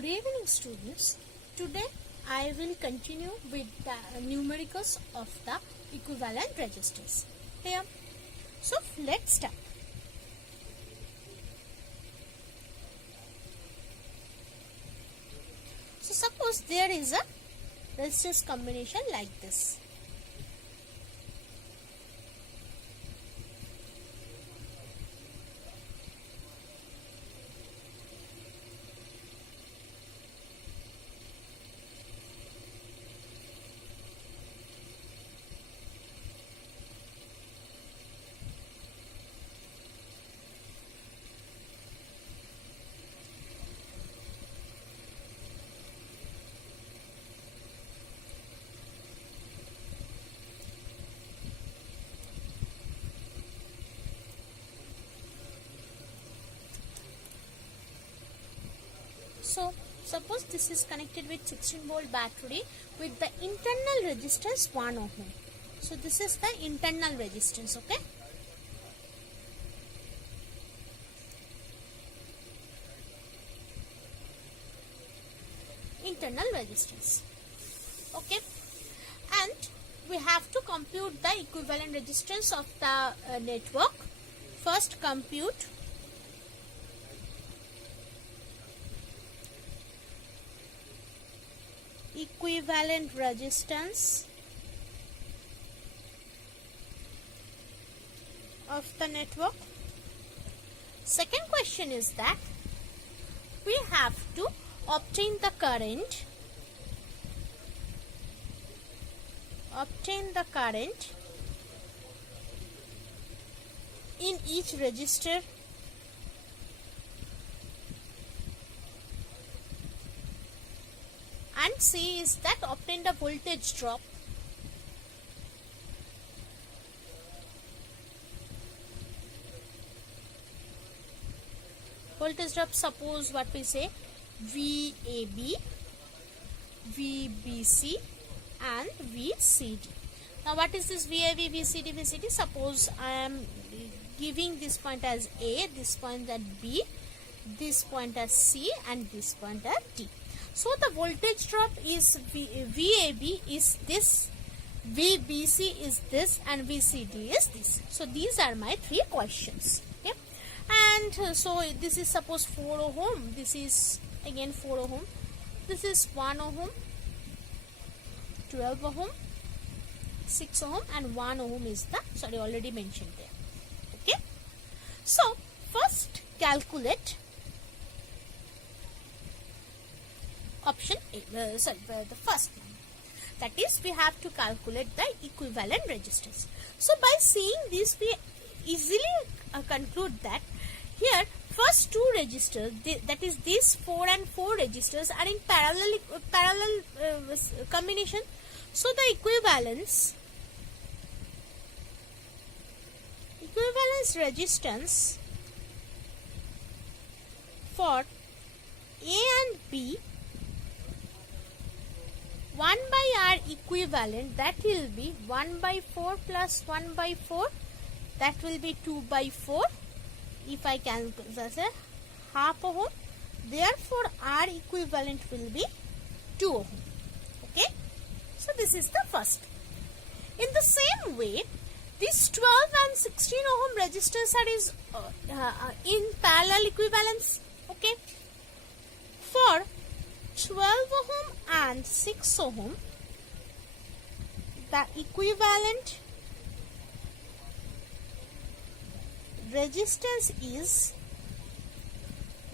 Good evening, students. Today I will continue with the numericals of the equivalent resistors. Here, so let's start. So suppose there is a resistors combination like this. So suppose this is connected with 16-volt battery with the internal resistance 1 ohm. So this is the internal resistance, okay? Internal resistance, okay? And we have to compute the equivalent resistance of the network. First compute equivalent resistance of the network. Second question is that we have to obtain the current in each resistor and C is that obtain the voltage drop suppose what we say VAB, VBC and VCD. Now what is this VAB, VCD, VCD? Suppose I am giving this point as A, this point as B, this point as C and this point as D. So the voltage drop is VAB is this, VBC is this and VCD is this. So these are my three questions. Okay? And so this is suppose 4 ohm, this is again 4 ohm, this is 1 ohm, 12 ohm, 6 ohm and 1 ohm is the, already mentioned there. Okay? So first calculate option A, the first one, that is we have to calculate the equivalent resistance. So by seeing this we easily conclude that here first two resistors, that is these 4 and 4 resistors are in parallel combination. So the equivalence resistance for A and B 1 by R equivalent, that will be 1 by 4 plus 1 by 4, that will be 2 by 4. If I can say half ohm, therefore R equivalent will be 2 ohm. Okay, so this is the first. In the same way, these 12 and 16 ohm resistors are in parallel equivalence. Okay, for 12 ohm and 6 ohm, the equivalent resistance is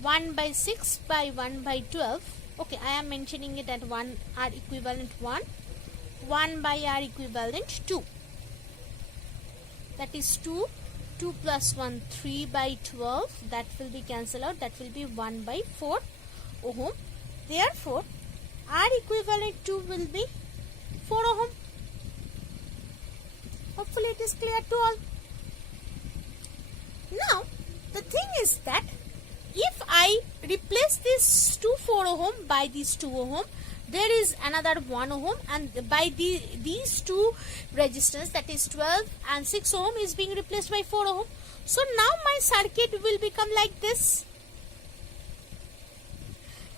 1 by 6 by 1 by 12. Okay, I am mentioning it at 1 R equivalent 1 by R equivalent 2. That is 2 plus 1 3 by 12, that will be cancelled out, that will be 1 by 4 ohm. Therefore, R equivalent 2 will be 4 ohm. Hopefully it is clear to all. Now, the thing is that if I replace this 4 ohm by these 2 ohm, there is another 1 ohm, and by these two resistors, that is 12 and 6 ohm is being replaced by 4 ohm. So now my circuit will become like this.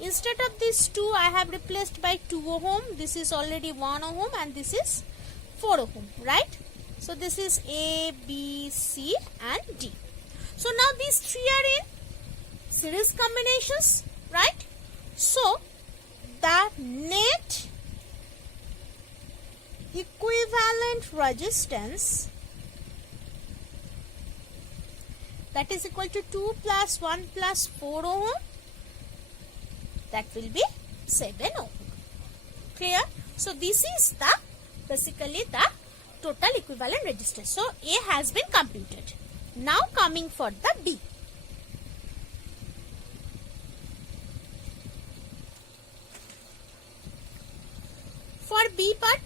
Instead of this 2, I have replaced by 2 ohm. This is already 1 ohm and this is 4 ohm, right? So this is A, B, C and D. So now these 3 are in series combinations, right? So the net equivalent resistance, that is equal to 2 plus 1 plus 4 ohm, that will be 7 ohm. Clear? So this is the basically the total equivalent resistance. So A has been computed. Now coming for the B. For B part,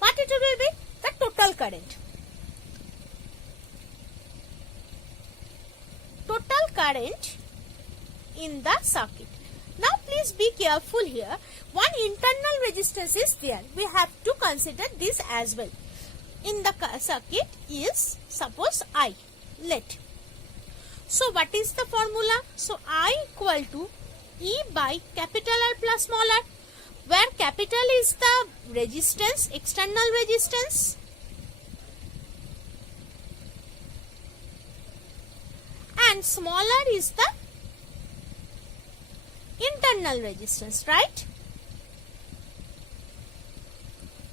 what it will be? The total current. Total current in the circuit. Now please be careful here. One internal resistance is there. We have to consider this as well. In the circuit is suppose I. Let. So what is the formula? So I equal to E by capital R plus small r, where capital is the resistance, external resistance, and small r is the internal resistance, right?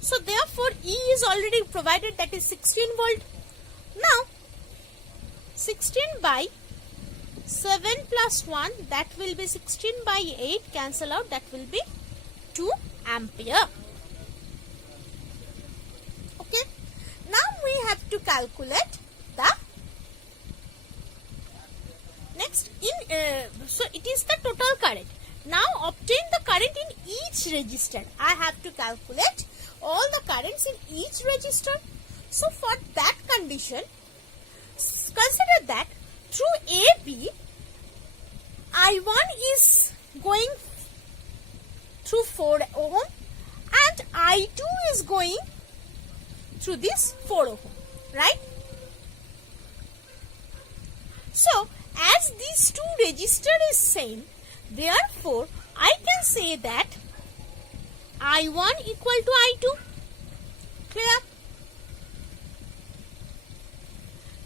So therefore E is already provided, that is 16 volt. Now 16 by 7 plus 1, that will be 16 by 8, cancel out, that will be 2 ampere. Okay. Now we have to calculate the next so it is the total current. Now obtain the current in each resistor. I have to calculate all the currents in each resistor. So for that condition, consider that through AB, I1 is going through 4 ohm and I2 is going through this 4 ohm, right? So as these two resistors is same, therefore I can say that I1 equal to I2. Clear?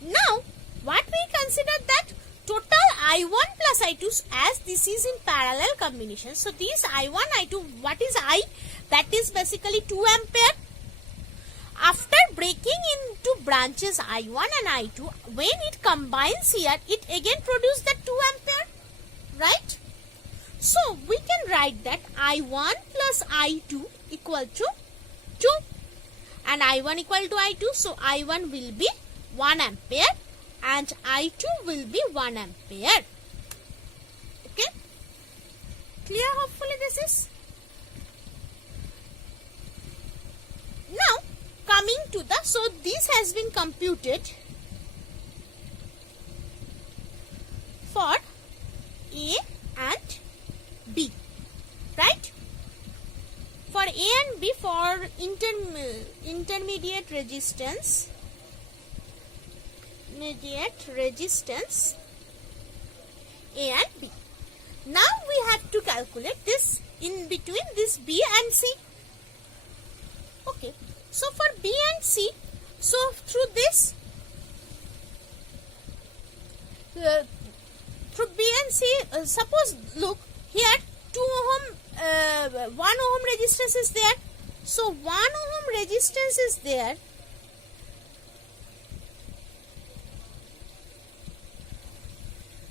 Now what we consider that total I1 plus I2, as this is in parallel combination. So these I1, I2, what is I? That is basically 2 ampere. After breaking into branches I1 and I2, when it combines here, it again produces the 2 ampere, right? So we can write that I1 plus I2 equal to 2 and I1 equal to I2. So I1 will be 1 ampere and I2 will be 1 ampere. Okay? Clear? Hopefully this is. Now coming to the, so this has been computed for A and B, right? For A and B, for intermediate resistance, A and B. Now we have to calculate this in between this B and C. Okay, so for B and C, so through this, through B and C, suppose look here 2 ohm, 1 ohm resistance is there. So 1 ohm resistance is there.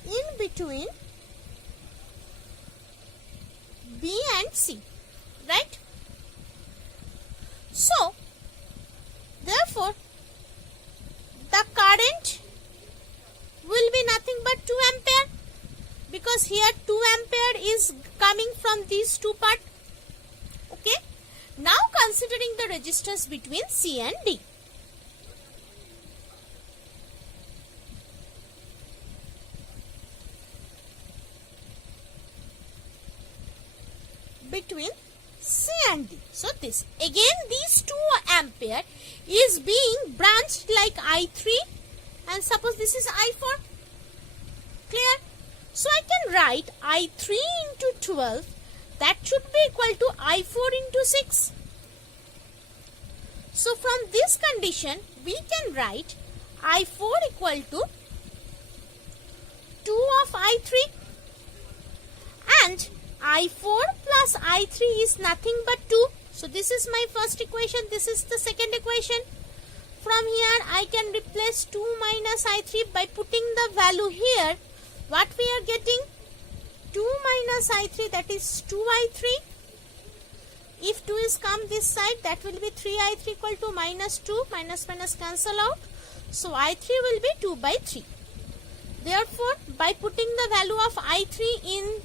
In between B and C, right? So therefore the current will be nothing but 2 ampere, because here 2 ampere is coming from these two parts. Okay. Now considering the resistance between C and D. Between C and D. So this again, these 2 ampere is being branched like I3 and suppose this is I4. Clear? So I can write I3 into 12, that should be equal to I4 into 6. So from this condition we can write I4 equal to 2 of I3, and I4 plus I3 is nothing but 2. So this is my first equation, this is the second equation. From here I can replace 2 minus I3 by putting the value here. What we are getting? 2 minus I3, that is 2I3. If 2 is come this side, that will be 3I3 equal to minus 2. Minus minus cancel out. So I3 will be 2 by 3. Therefore, by putting the value of I3 in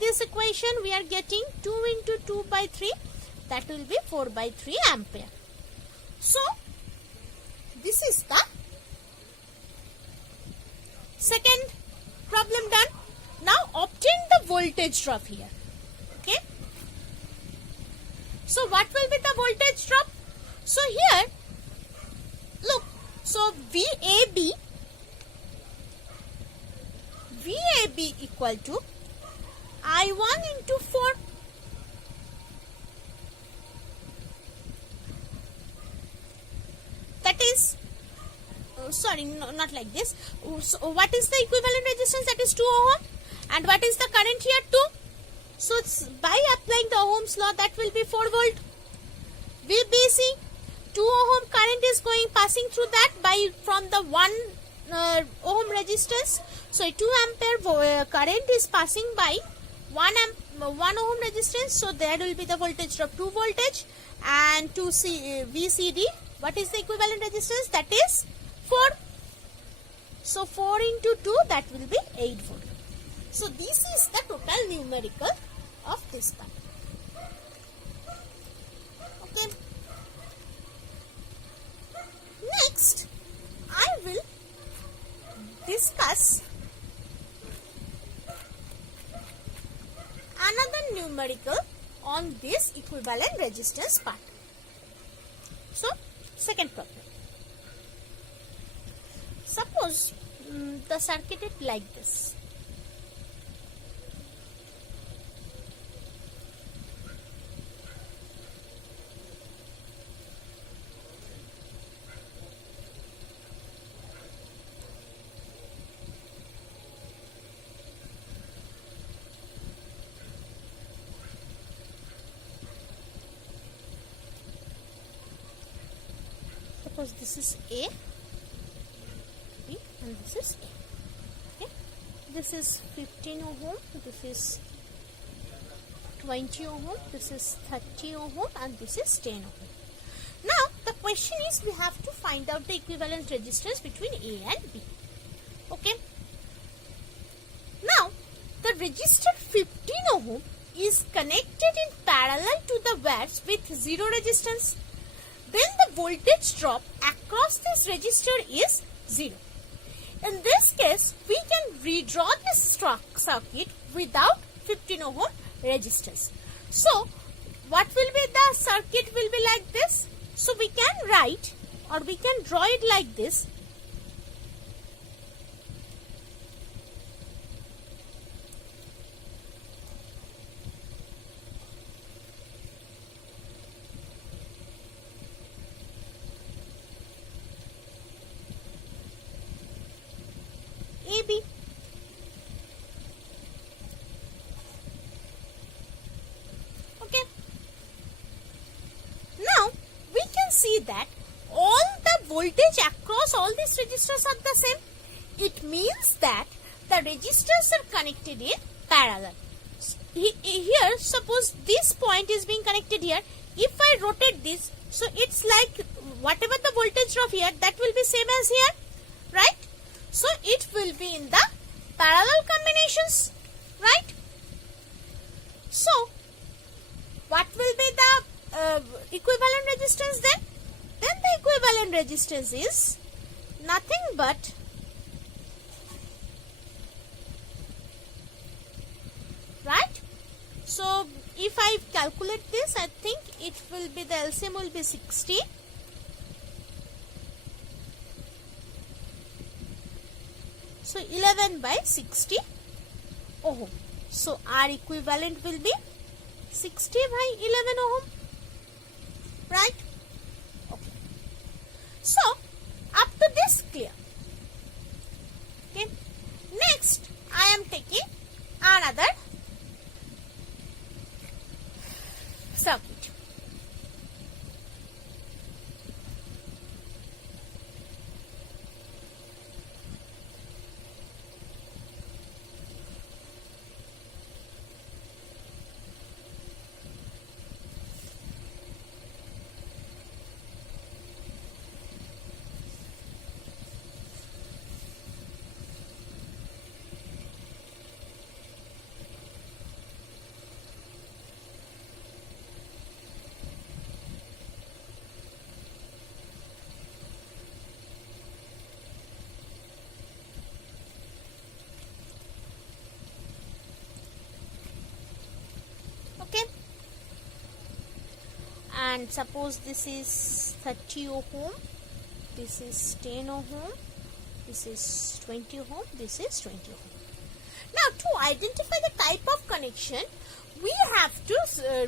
this equation, we are getting 2 into 2 by 3. That will be 4 by 3 ampere. So, this is the second problem done. Now, obtain the voltage drop here. Okay. So, what will be the voltage drop? So, here, look. So, VAB equal to I1 into 4. That is, not like this. So what is the equivalent resistance? That is 2 ohm. And what is the current here? 2. So by applying the Ohm's law, that will be 4 volt. VBC, 2 ohm current is passing through that from the 1 ohm resistance. So 2 ampere current is passing by 1 ohm resistance. So there will be the voltage drop 2 voltage, and VCD. What is the equivalent resistance? That is 4. So 4 into 2, that will be 8 volt. So this is the total numerical of this part. Okay. Next, I will discuss another numerical on this equivalent resistance part. So, second problem. Suppose the circuit is like this. Suppose this is A, B, and this is A. Okay, this is 15 ohm, this is 20 ohm, this is 30 ohm, and this is 10 ohm. Now the question is, we have to find out the equivalent resistance between A and B. Okay. Now the resistor 15 ohm is connected in parallel to the wires with 0 resistance. Then the voltage drop across this resistor is 0. In this case, we can redraw this circuit without 15 ohm resistance. So, what will be the circuit will be like this? So, we can write or we can draw it like this. AB. Okay. Now we can see that all the voltage across all these resistors are the same. It means that the resistors are connected in parallel. Here, suppose this point is being connected here. If I rotate this, so it's like whatever the voltage drop here, that will be same as here, right? So it will be in the parallel combinations, right? So what will be the equivalent resistance then? Then the equivalent resistance is nothing but right? So if I calculate this, I think it will be, the LCM will be 60. So 11 by 60 ohm. So R equivalent will be 60 by 11 ohm. Right? Okay. So up to this clear. Okay. Next I am taking another circuit. Okay, and suppose this is 30 ohm, this is 10 ohm, this is 20 ohm, this is 20 ohm. Now to identify the type of connection, we have to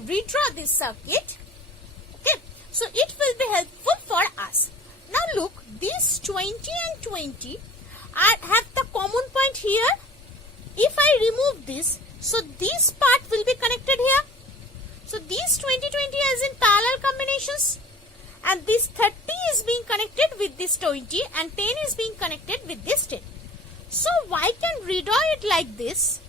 redraw this circuit. Okay, so it will be helpful for us. Now look, these 20 and 20 have the common point here. If I remove this, so this part will be connected here. So these 20 is in parallel combinations, and this 30 is being connected with this 20 and 10 is being connected with this 10. So I can redraw it like this.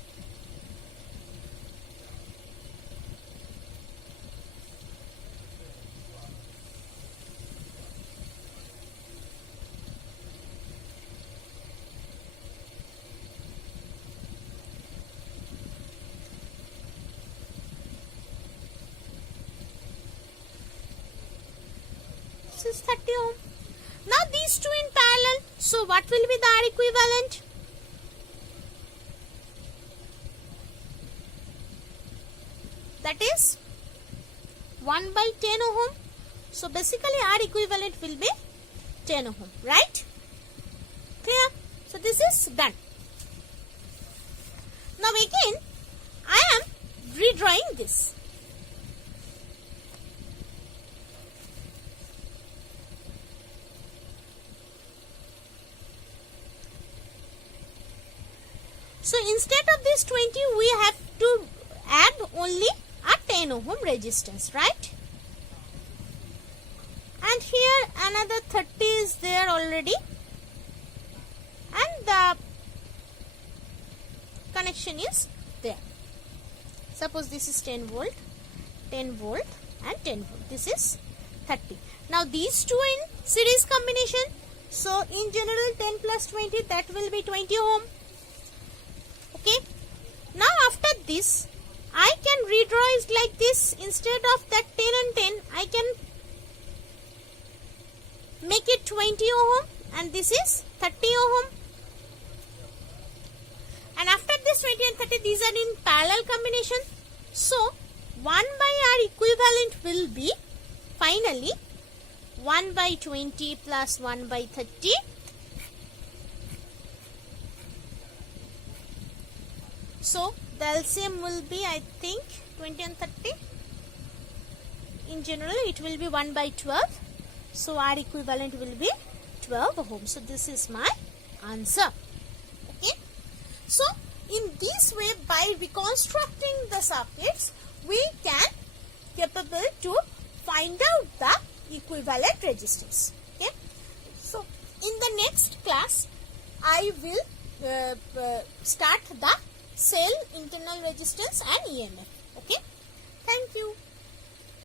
This is 30 ohm. Now these two in parallel. So what will be the R equivalent? That is 1 by 10 ohm. So basically R equivalent will be 10 ohm, right? Clear? So this is done. Now again I am redrawing this. So instead of this 20, we have to add only a 10 ohm resistance, right? And here another 30 is there already, and the connection is there. Suppose this is 10 volt, 10 volt and 10 volt. This is 30. Now these two in series combination. So in general 10 plus 20, that will be 20 ohm. Okay. Now after this, I can redraw it like this. Instead of that 10 and 10, I can make it 20 ohm, and this is 30 ohm. And after this 20 and 30, these are in parallel combination. So 1 by R equivalent will be finally 1 by 20 plus 1 by 30. So the LCM will be, I think, 20 and 30. In general, it will be 1 by 12. So R equivalent will be 12 ohm. So this is my answer. Okay. So in this way, by reconstructing the circuits, we can capable to find out the equivalent resistance. Okay. So in the next class, I will start the cell internal resistance and EMF. Okay. Thank you.